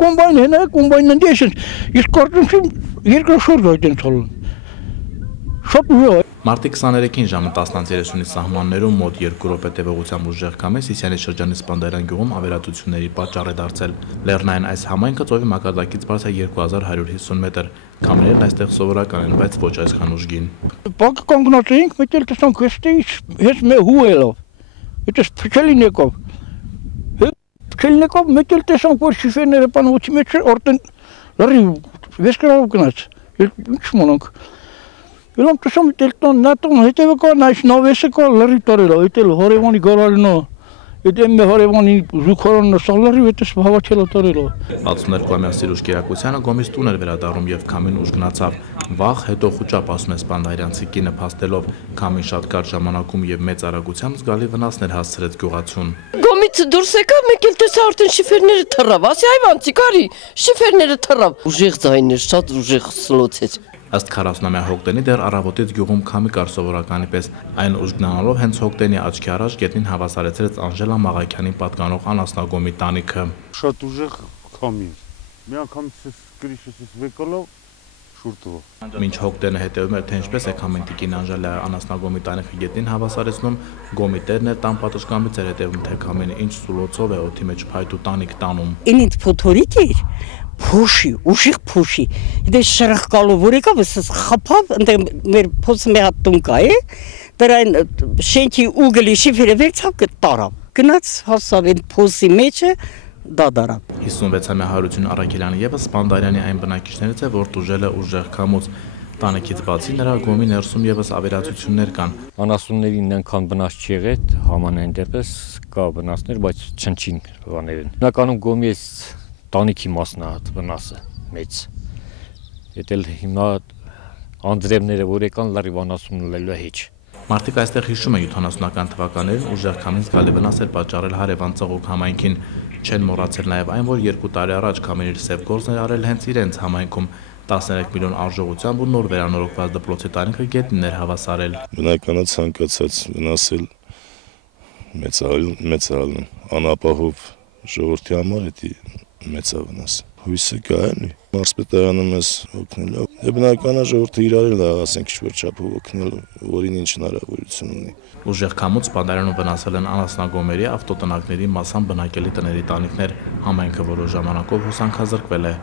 կոմբայն է, կոմբայնն դես ես կարծում եմ երկրաշորջ այդ են ցալում։ Շատ ուժեղ է։ Մարտի 23-ին ժամը 10:30-ի սահմաններում մոտ 2 րոպե տևողությամբ ուժեղ քամի Սիսիանի շրջանի Սպանդարյան գյուղում ավերածությունների պատճառ է դարձել։ Լեռնային այս համայնքը ծովի մակարդակից բարձր 2150 մետր։ Քամիներն այստեղ սովորական են, բայց ոչ այսքան ուժգին։ Բակ կանգնած էինք, մեկ էլ տեսանք հեստ մե հուելով։ Դա փչելին եկավ։ Փչելին եկավ, մեկ էլ տեսանք, որ շիֆերները պանոթի մեջ օրտեն լրի վեսկրով գնաց։ Ինչ մոնանք։ Իլամ տեսամ տելտոն նատոն հետևը կա նայս նավեսը կա լրի տարել, այդել հորևանի գարալնա, այդեմ մե հորևանի զուքարանն սալարի հետս հավաքել տարել։ 62-ամյա Սիրուժ Կիրակոսյանը գոմից տուն էր վերադառնում եւ քամին ուժ գնացավ։ Վաղ հետո խուճապ ասում է Սպանդարյանցի կինը փաստելով քամին շատ կարճ ժամանակում եւ մեծ արագությամբ զգալի վնասներ հասցրեց գյուղացուն։ Գոմից դուրս եկա, մեկ էլ տեսա արդեն շիֆերները թռավ, ասի այվանցի կարի, շիֆերները թռավ։ Ուժեղ ձայներ, շատ ուժեղ սլոցեց։ Ըստ 40-ամյա Հոկտենի դեռ առավոտից գյուղում քամի կար սովորականի պես, այն ուժ գնալով հենց Հոկտենի աչքի առաջ գետնին հավասարեցրեց Անժելա Մաղաքյանին պատկանող անասնագոմի տանիքը։ Շատ ուժեղ քամի էր։ Մի անգամ սկրիշս վեկալով շուրտվող։ Մինչ Հոկտենը հետևում էր, թե ինչպես է քամին տիկին Անժելա անասնագոմի տանիքը գետնին հավասարեցնում, գոմի տերն էր տան պատշգամբից էր հետևում, թե քամին ինչ սուլոցով է օդի մեջ փայտու տանիք տանում։ Ինձ փոթորիկ էր։ Փոշի, ուժեղ փոշի։ Դե շրխկալով որ եկավ, ասես խփավ, ընդ մեր փոսը մի հատ տուն կա է, դրան շենքի ուգլի շիֆերը վերցավ կտարավ։ Գնաց հասավ այն փոսի մեջը, դա դարավ։ 56-ամյա Հարություն Արաքելյանը եւս Սպանդարյանի այն բնակիչներից է, որ տուժել է ուժեղ քամուց։ Տանիքից բացի նրա գոմի ներսում եւս ավերածություններ կան։ Անասուններին այնքան վնաս չի եղել, համանայն դեպս կա վնասներ, բայց չնչին բաներ են։ Հիմնականում գոմի տանիքի մասն է վնասը մեծ։ Եթել հիմա անձրևները որ եկան լրիվ անասուննելու է հեչ։ Մարդիկ այստեղ հիշում են 70-ական թվականներին ուժեղ քամին զգալի վնաս էր պատճառել հարևան Ծղոկ համայնքին։ Չեն մոռացել նաև այն, որ 2 տարի առաջ քամին իր սև գործն էր արել հենց իրենց համայնքում 13 միլիոն արժողությամբ ու նոր վերանորոգված դպրոցի տանիքը գետնին էր հավասարել։ Բնականը ցանկացած վնասել մեծարել անապահով ժողովրդի համար է մեծավնաս։ Հույսը կա է, մարզպետարանը մեզ օգնել է։ Դե բնականը ժողովրդը իրարել է, ասենք ինչ-որ չափով օգնել, որին ինչ հնարավորություն ունի։ Ուժեղ քամուց Սպանդարյանում վնասել են անասնագոմերի, ավտոտնակների, մասամբ բնակելի տների տանիքներ, համայնքը որոշ ժամանակով հոսանքազրկվել է։